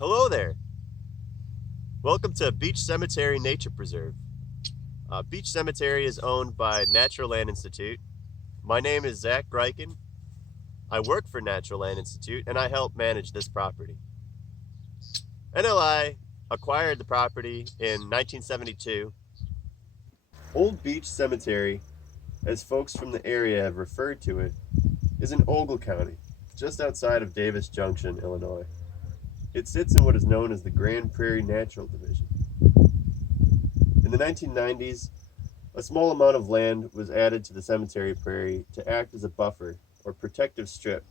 Hello there. Welcome to Beach Cemetery Nature Preserve. Beach Cemetery is owned by Natural Land Institute. My name is Zach Grycan. I work for Natural Land Institute and I help manage this property. NLI acquired the property in 1972. Old Beach Cemetery, as folks from the area have referred to it, is in Ogle County, just outside of Davis Junction, Illinois. It sits in what is known as the Grand Prairie Natural Division. In the 1990s, a small amount of land was added to the cemetery prairie to act as a buffer or protective strip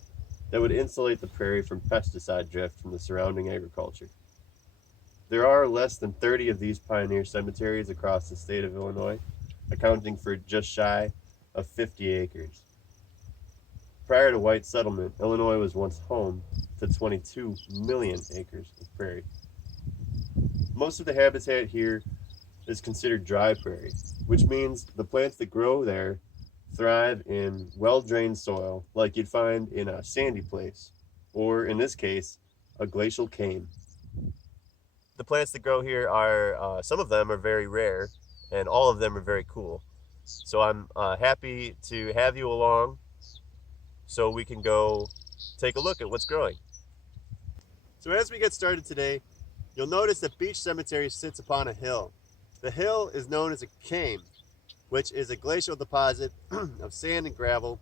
that would insulate the prairie from pesticide drift from the surrounding agriculture. There are less than 30 of these pioneer cemeteries across the state of Illinois, accounting for just shy of 50 acres. Prior to white settlement, Illinois was once home to 22 million acres of prairie. Most of the habitat here is considered dry prairie, which means the plants that grow there thrive in well-drained soil like you'd find in a sandy place, or in this case, a glacial cane. The plants that grow here are, some of them are very rare, and all of them are very cool. So I'm happy to have you along so we can go take a look at what's growing. So as we get started today, you'll notice that Beach Cemetery sits upon a hill. The hill is known as a kame, which is a glacial deposit of sand and gravel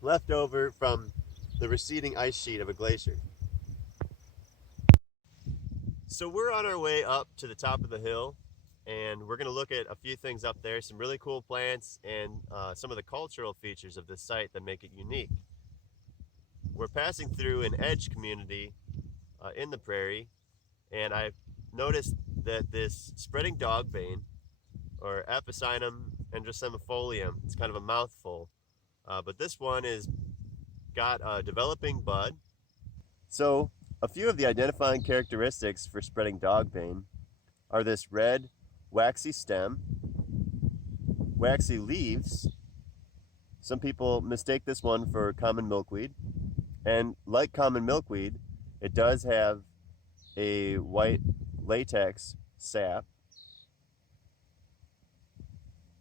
left over from the receding ice sheet of a glacier. So we're on our way up to the top of the hill, and we're going to look at a few things up there, some really cool plants and some of the cultural features of this site that make it unique. We're passing through an edge community in the prairie, and I noticed that this spreading dogbane, or Apicinum androsemifolium, it's kind of a mouthful, but this one is got a developing bud. So a few of the identifying characteristics for spreading dogbane are this red waxy stem, waxy leaves. Some people mistake this one for common milkweed, and like common milkweed, it does have a white latex sap.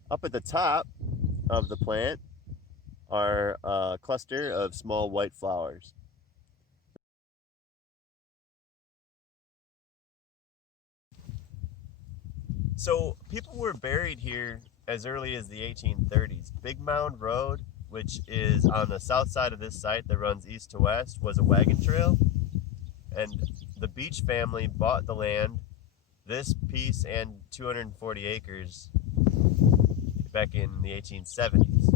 Up at the top of the plant are a cluster of small white flowers. So people were buried here as early as the 1830s. Big Mound Road, which is on the south side of this site that runs east to west, was a wagon trail, and the Beach family bought the land, this piece and 240 acres, back in the 1870s.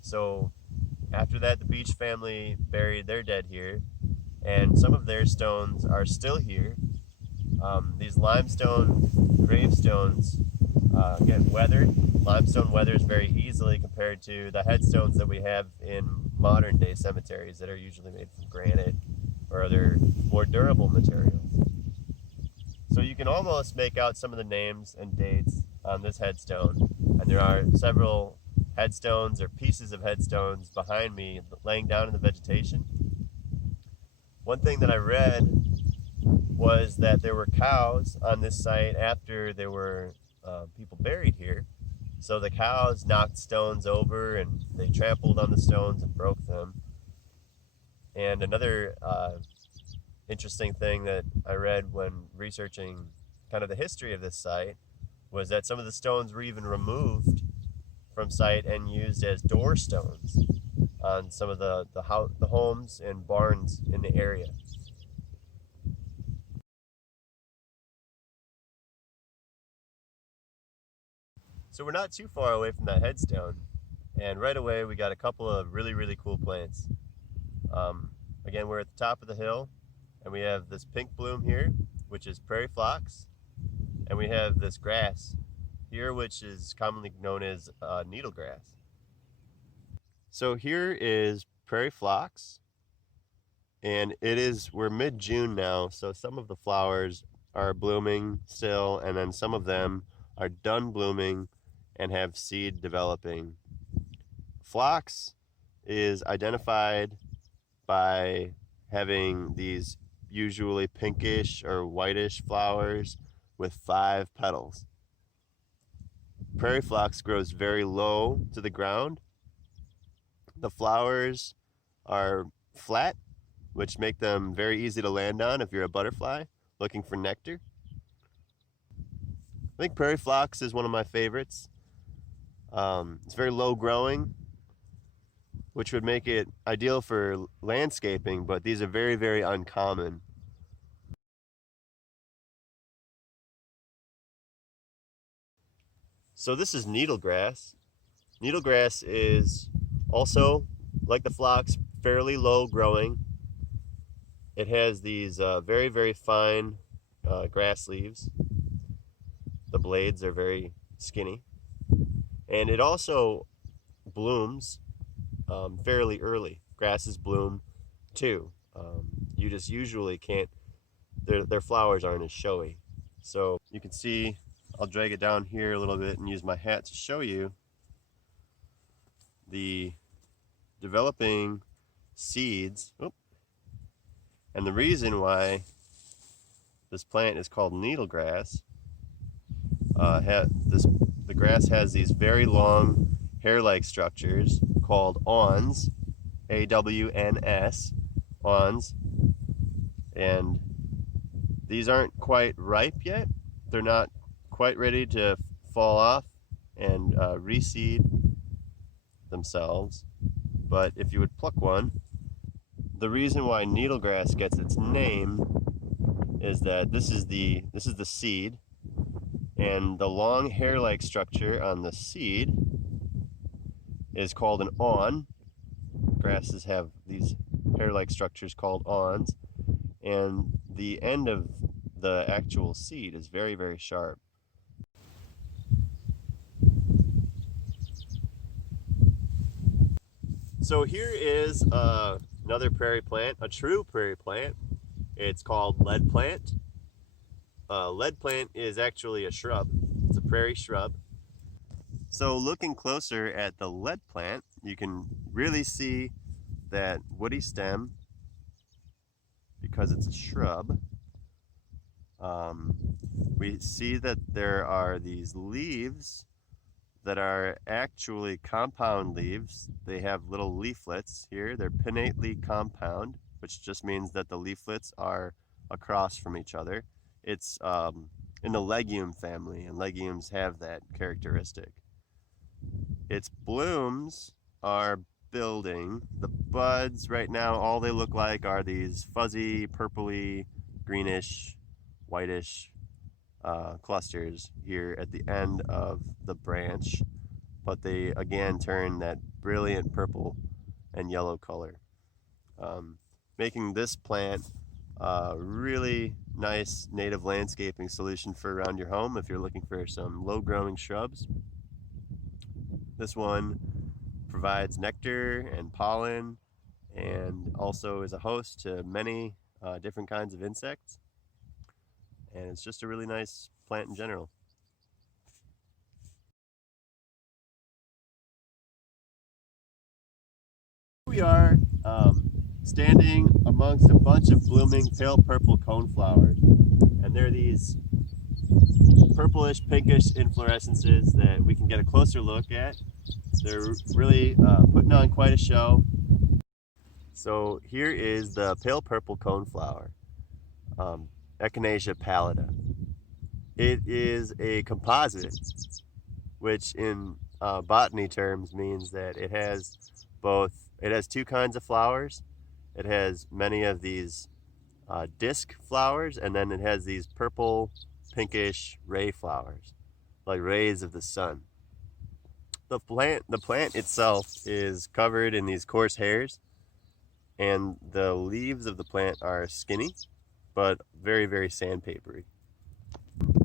So after that, the Beach family buried their dead here, and some of their stones are still here. These limestone gravestones get weathered. Limestone weathers very easily compared to the headstones that we have in modern day cemeteries that are usually made from granite or other more durable materials. So you can almost make out some of the names and dates on this headstone, and there are several headstones or pieces of headstones behind me laying down in the vegetation. One thing that I read was that there were cows on this site after there were people buried here. So the cows knocked stones over and they trampled on the stones and broke them. And another interesting thing that I read when researching kind of the history of this site was that some of the stones were even removed from site and used as door stones on some of the homes and barns in the area. So we're not too far away from that headstone, and right away we got a couple of really cool plants. Again, we're at the top of the hill, and we have this pink bloom here, which is Prairie Phlox, and we have this grass here, which is commonly known as needlegrass. So here is Prairie Phlox, and we're mid-June now, so some of the flowers are blooming still, and then some of them are done blooming and have seed developing. Phlox is identified by having these usually pinkish or whitish flowers with 5 petals. Prairie Phlox grows very low to the ground. The flowers are flat, which make them very easy to land on if you're a butterfly looking for nectar. I think Prairie Phlox is one of my favorites. It's very low growing, which would make it ideal for landscaping, but these are very, very uncommon. So this is needlegrass. Needlegrass is also, like the phlox, fairly low growing. It has these very, very fine grass leaves. The blades are very skinny. And it also blooms fairly early. Grasses bloom too. You just usually can't, their flowers aren't as showy. So you can see, I'll drag it down here a little bit and use my hat to show you the developing seeds. And the reason why this plant is called needlegrass, the grass has these very long hair-like structures called awns, A-W-N-S, awns, and these aren't quite ripe yet. They're not quite ready to fall off and reseed themselves, but if you would pluck one, the reason why needlegrass gets its name is that this is the seed, and the long hair-like structure on the seed is called an awn. Grasses have these hair-like structures called awns, and the end of the actual seed is very, very sharp. So here is another prairie plant, a true prairie plant. It's called lead plant. Lead plant is actually a shrub. It's a prairie shrub. So looking closer at the lead plant, you can really see that woody stem, because it's a shrub. We see that there are these leaves that are actually compound leaves. They have little leaflets here. They're pinnately compound, which just means that the leaflets are across from each other. It's in the legume family, and legumes have that characteristic. Its blooms are building. The buds right now, all they look like are these fuzzy, purpley, greenish, whitish clusters here at the end of the branch, but they again turn that brilliant purple and yellow color, making this plant a really nice native landscaping solution for around your home if you're looking for some low growing shrubs. This one provides nectar and pollen, and also is a host to many different kinds of insects. And it's just a really nice plant in general. We are standing amongst a bunch of blooming pale purple coneflowers, and they're these purplish pinkish inflorescences that we can get a closer look at. They're really putting on quite a show. So here is the pale purple coneflower, Echinacea pallida. It is a composite, which in botany terms means that it has two kinds of flowers. It has many of these disc flowers, and then it has these purple, pinkish ray flowers, like rays of the sun. The plant itself is covered in these coarse hairs, and the leaves of the plant are skinny, but very, very sandpapery.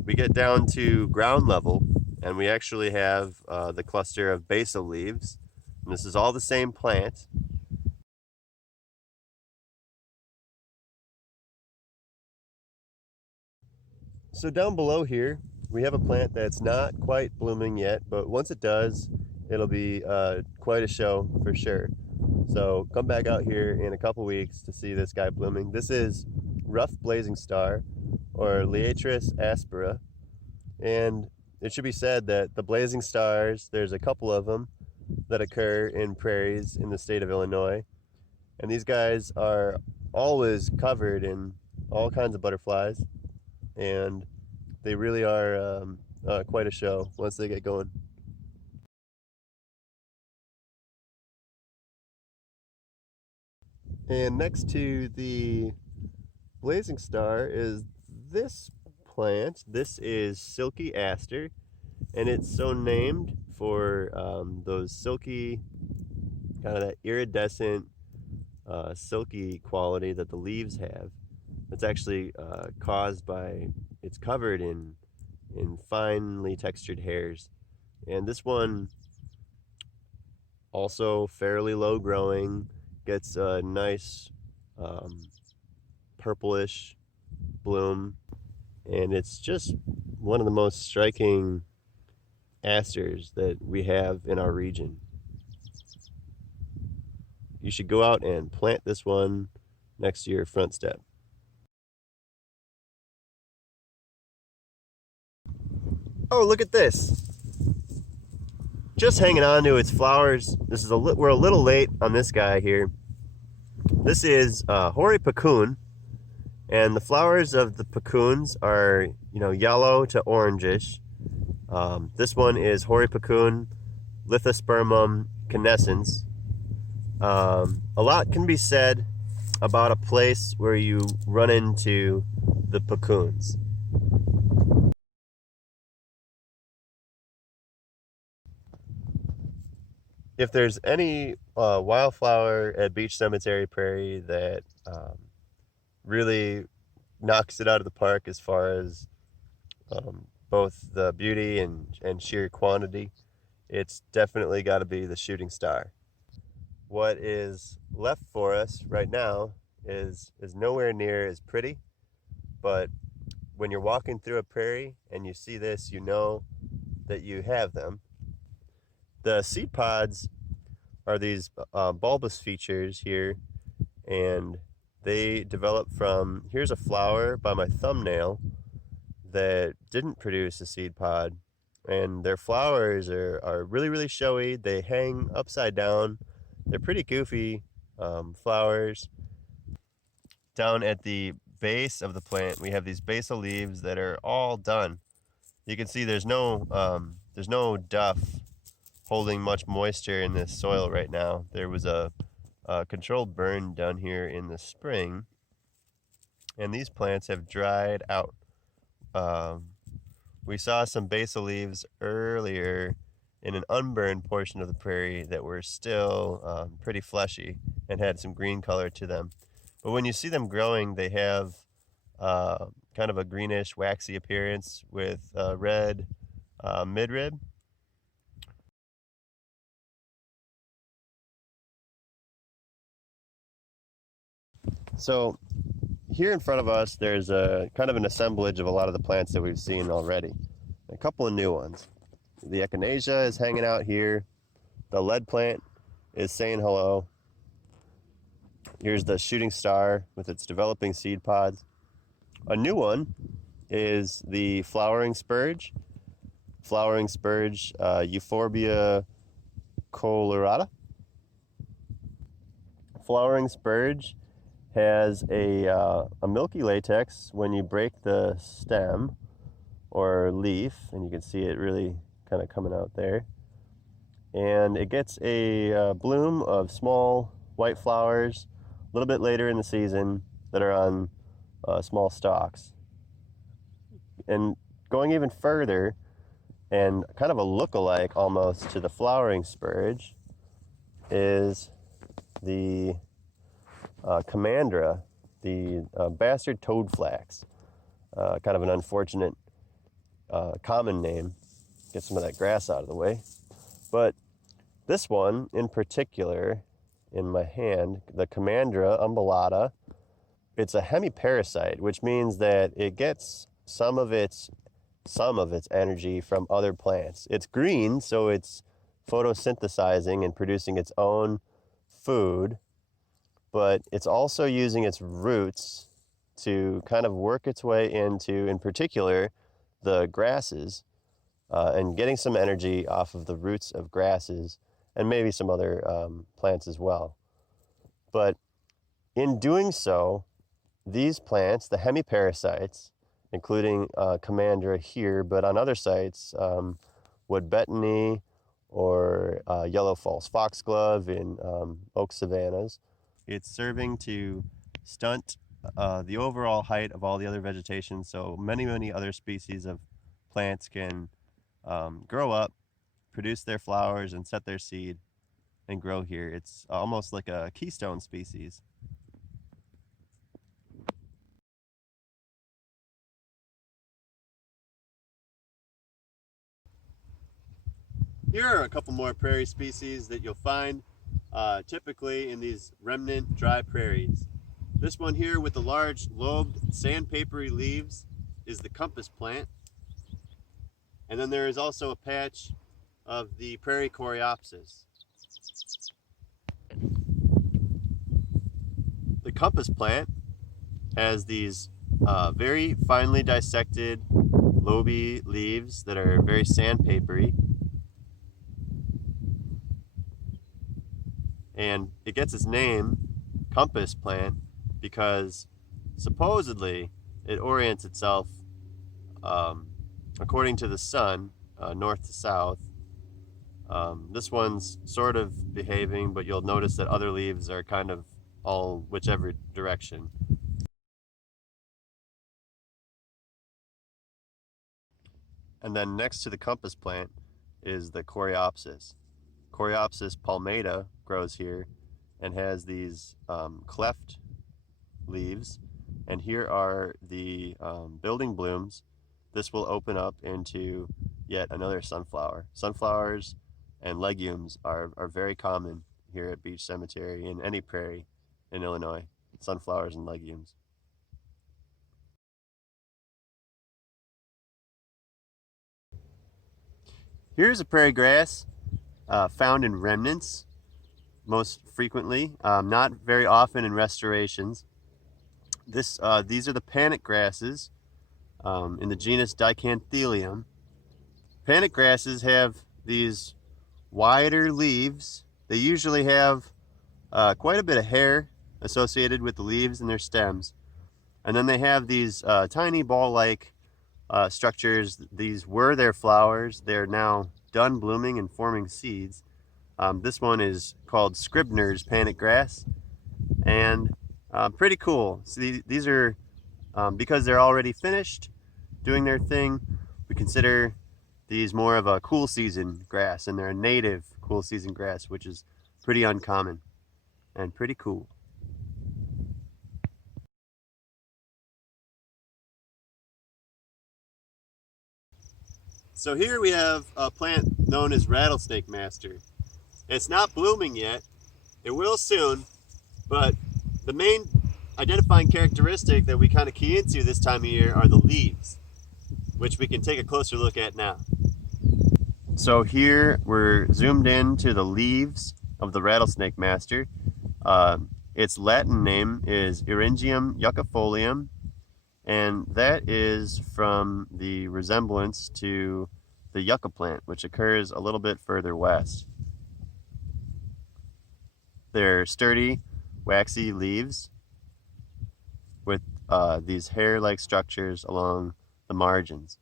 We get down to ground level, and we actually have the cluster of basal leaves, and this is all the same plant. So down below here, we have a plant that's not quite blooming yet, but once it does, it'll be quite a show for sure. So come back out here in a couple weeks to see this guy blooming. This is rough blazing star, or Liatris aspera. And it should be said that the blazing stars, there's a couple of them that occur in prairies in the state of Illinois. And these guys are always covered in all kinds of butterflies. And they really are quite a show once they get going. And next to the blazing star is this plant. This is silky aster, and it's so named for those silky, kind of that iridescent, silky quality that the leaves have. It's actually caused by, it's covered in finely textured hairs. And this one, also fairly low growing, gets a nice purplish bloom, and it's just one of the most striking asters that we have in our region. You should go out and plant this one next to your front step. Oh, look at this. Just hanging on to its flowers. This is we're a little late on this guy here. This is hoary puccoon, and the flowers of the puccoons are, yellow to orangish. This one is hoary puccoon, Lithospermum canescens. A lot can be said about a place where you run into the puccoons. If there's any wildflower at Beach Cemetery Prairie that really knocks it out of the park as far as both the beauty and sheer quantity, it's definitely got to be the shooting star. What is left for us right now is nowhere near as pretty, but when you're walking through a prairie and you see this, you know that you have them. The seed pods are these bulbous features here, and they develop from, here's a flower by my thumbnail that didn't produce a seed pod, and their flowers are really, really showy. They hang upside down. They're pretty goofy flowers. Down at the base of the plant, we have these basal leaves that are all done. You can see there's no duff holding much moisture in this soil right now. There was a controlled burn down here in the spring, and these plants have dried out. We saw some basal leaves earlier in an unburned portion of the prairie that were still pretty fleshy and had some green color to them. But when you see them growing, they have kind of a greenish, waxy appearance with red midrib. So here in front of us, there's a kind of an assemblage of a lot of the plants that we've seen already. A couple of new ones. The Echinacea is hanging out here. The lead plant is saying hello. Here's the shooting star with its developing seed pods. A new one is the flowering spurge. Flowering spurge, Euphorbia corollata. Flowering spurge has a milky latex when you break the stem or leaf, and you can see it really kind of coming out there. And it gets a bloom of small white flowers a little bit later in the season that are on small stalks. And going even further, and kind of a look-alike almost to the flowering spurge, is the Comandra, the bastard Toadflax. Kind of an unfortunate common name. Get some of that grass out of the way. But this one in particular, in my hand, the Comandra umbellata, it's a hemiparasite, which means that it gets some of its energy from other plants. It's green, so it's photosynthesizing and producing its own food, but it's also using its roots to kind of work its way into, in particular, the grasses, and getting some energy off of the roots of grasses and maybe some other plants as well. But in doing so, these plants, the hemiparasites, including Comandra here, but on other sites, wood betony or yellow false foxglove in oak savannas. It's serving to stunt the overall height of all the other vegetation, so many other species of plants can grow up, produce their flowers, and set their seed and grow here. It's almost like a keystone species. Here are a couple more prairie species that you'll find typically in these remnant dry prairies. This one here with the large lobed sandpapery leaves is the compass plant. And then there is also a patch of the Prairie Coreopsis. The compass plant has these very finely dissected loby leaves that are very sandpapery. And it gets its name, compass plant, because supposedly it orients itself according to the sun, north to south. This one's sort of behaving, but you'll notice that other leaves are kind of all whichever direction. And then next to the compass plant is the Coreopsis. Coreopsis palmata grows here and has these cleft leaves, and here are the building blooms. This will open up into yet another sunflower. Sunflowers and legumes are very common here at Beach Cemetery, in any prairie in Illinois. Sunflowers and legumes. Here's a prairie grass found in remnants most frequently, not very often in restorations. These are the panic grasses in the genus Dodecatheon. Panic grasses have these wider leaves. They usually have quite a bit of hair associated with the leaves and their stems. And then they have these tiny ball-like structures. These were their flowers. They're now done blooming and forming seeds. This one is called Scribners panic grass, and pretty cool. So these are, because they're already finished doing their thing, we consider these more of a cool season grass, and they're a native cool season grass, which is pretty uncommon and pretty cool. So here we have a plant known as Rattlesnake Master. It's not blooming yet. It will soon, but the main identifying characteristic that we kind of key into this time of year are the leaves, which we can take a closer look at now. So here we're zoomed in to the leaves of the Rattlesnake Master. Its Latin name is Eryngium yuccifolium, and that is from the resemblance to the yucca plant, which occurs a little bit further west. They're sturdy, waxy leaves with these hair-like structures along the margins.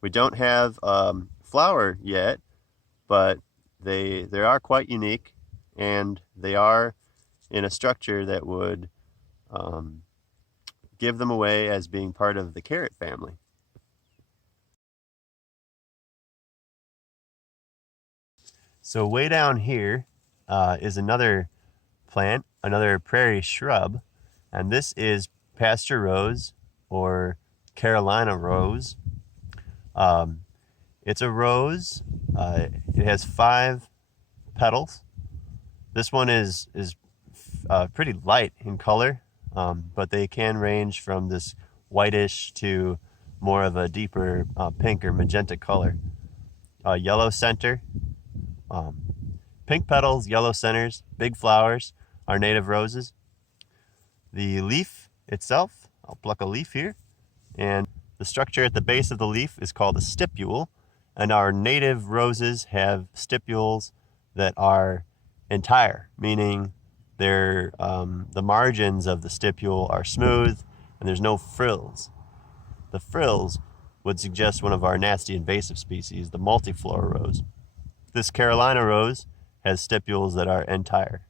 We don't have flower yet, but they are quite unique, and they are in a structure that would give them away as being part of the carrot family. So way down here is another plant, another prairie shrub, and this is Pasture Rose, or Carolina rose. It's a rose. It has 5 petals. This one is pretty light in color, but they can range from this whitish to more of a deeper pink or magenta color. Yellow center, pink petals, yellow centers, big flowers are native roses. The leaf itself, I'll pluck a leaf here, and the structure at the base of the leaf is called a stipule, and our native roses have stipules that are entire, meaning they're, the margins of the stipule are smooth and there's no frills. The frills would suggest one of our nasty invasive species, the multiflora rose. This Carolina rose has stipules that are entire.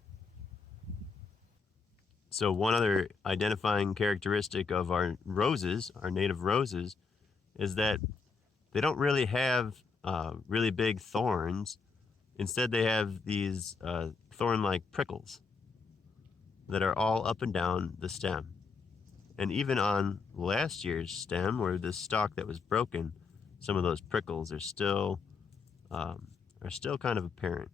So one other identifying characteristic of our roses, our native roses, is that they don't really have really big thorns. Instead, they have these thorn-like prickles that are all up and down the stem. And even on last year's stem, or this stalk that was broken, some of those prickles are still kind of apparent.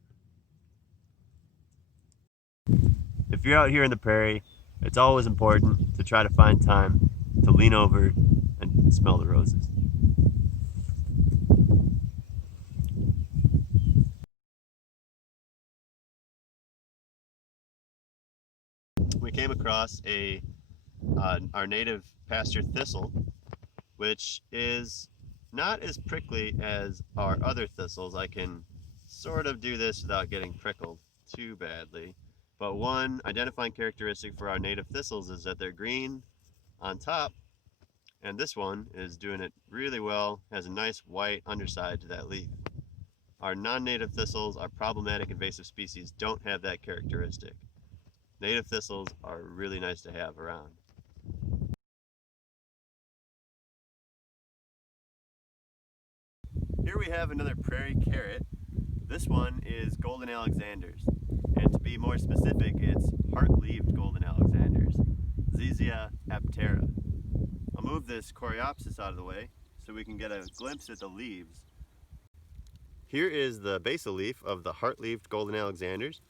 If you're out here in the prairie, it's always important to try to find time to lean over and smell the roses. We came across our native Pasture Thistle, which is not as prickly as our other thistles. I can sort of do this without getting prickled too badly. But one identifying characteristic for our native thistles is that they're green on top, and this one is doing it really well, has a nice white underside to that leaf. Our non-native thistles, our problematic invasive species, don't have that characteristic. Native thistles are really nice to have around. Here we have another prairie carrot. This one is golden Alexander's, and to be more specific, it's heart-leaved golden Alexander's, Zizia aptera. I'll move this Coreopsis out of the way so we can get a glimpse at the leaves. Here is the basal leaf of the heart-leaved golden Alexander's,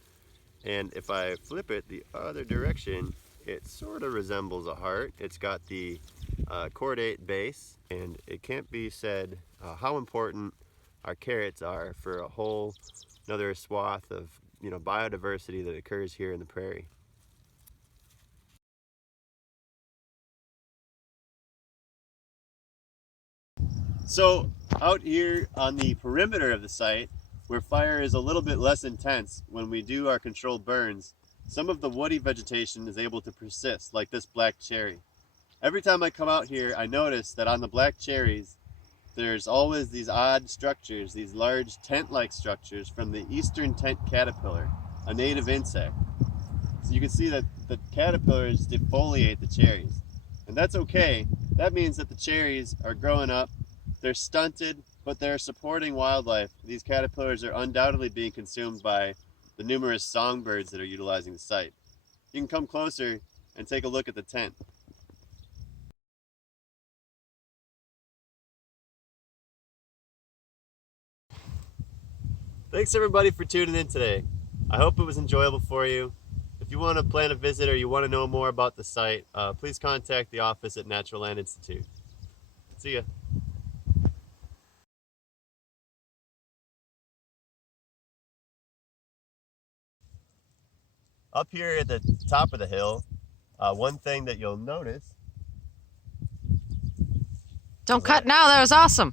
and if I flip it the other direction, it sort of resembles a heart. It's got the cordate base, and it can't be said how important our carrots are for a whole another swath of biodiversity that occurs here in the prairie. So out here on the perimeter of the site, where fire is a little bit less intense when we do our controlled burns, some of the woody vegetation is able to persist, like this black cherry. Every time I come out here, I notice that on the black cherries, there's always these odd structures, these large tent-like structures from the eastern tent caterpillar, a native insect. So you can see that the caterpillars defoliate the cherries. And that's okay. That means that the cherries are growing up, they're stunted, but they're supporting wildlife. These caterpillars are undoubtedly being consumed by the numerous songbirds that are utilizing the site. You can come closer and take a look at the tent. Thanks everybody for tuning in today. I hope it was enjoyable for you. If you want to plan a visit or you want to know more about the site, please contact the office at Natural Land Institute. See ya. Up here at the top of the hill, one thing that you'll notice... Don't cut now, that was awesome.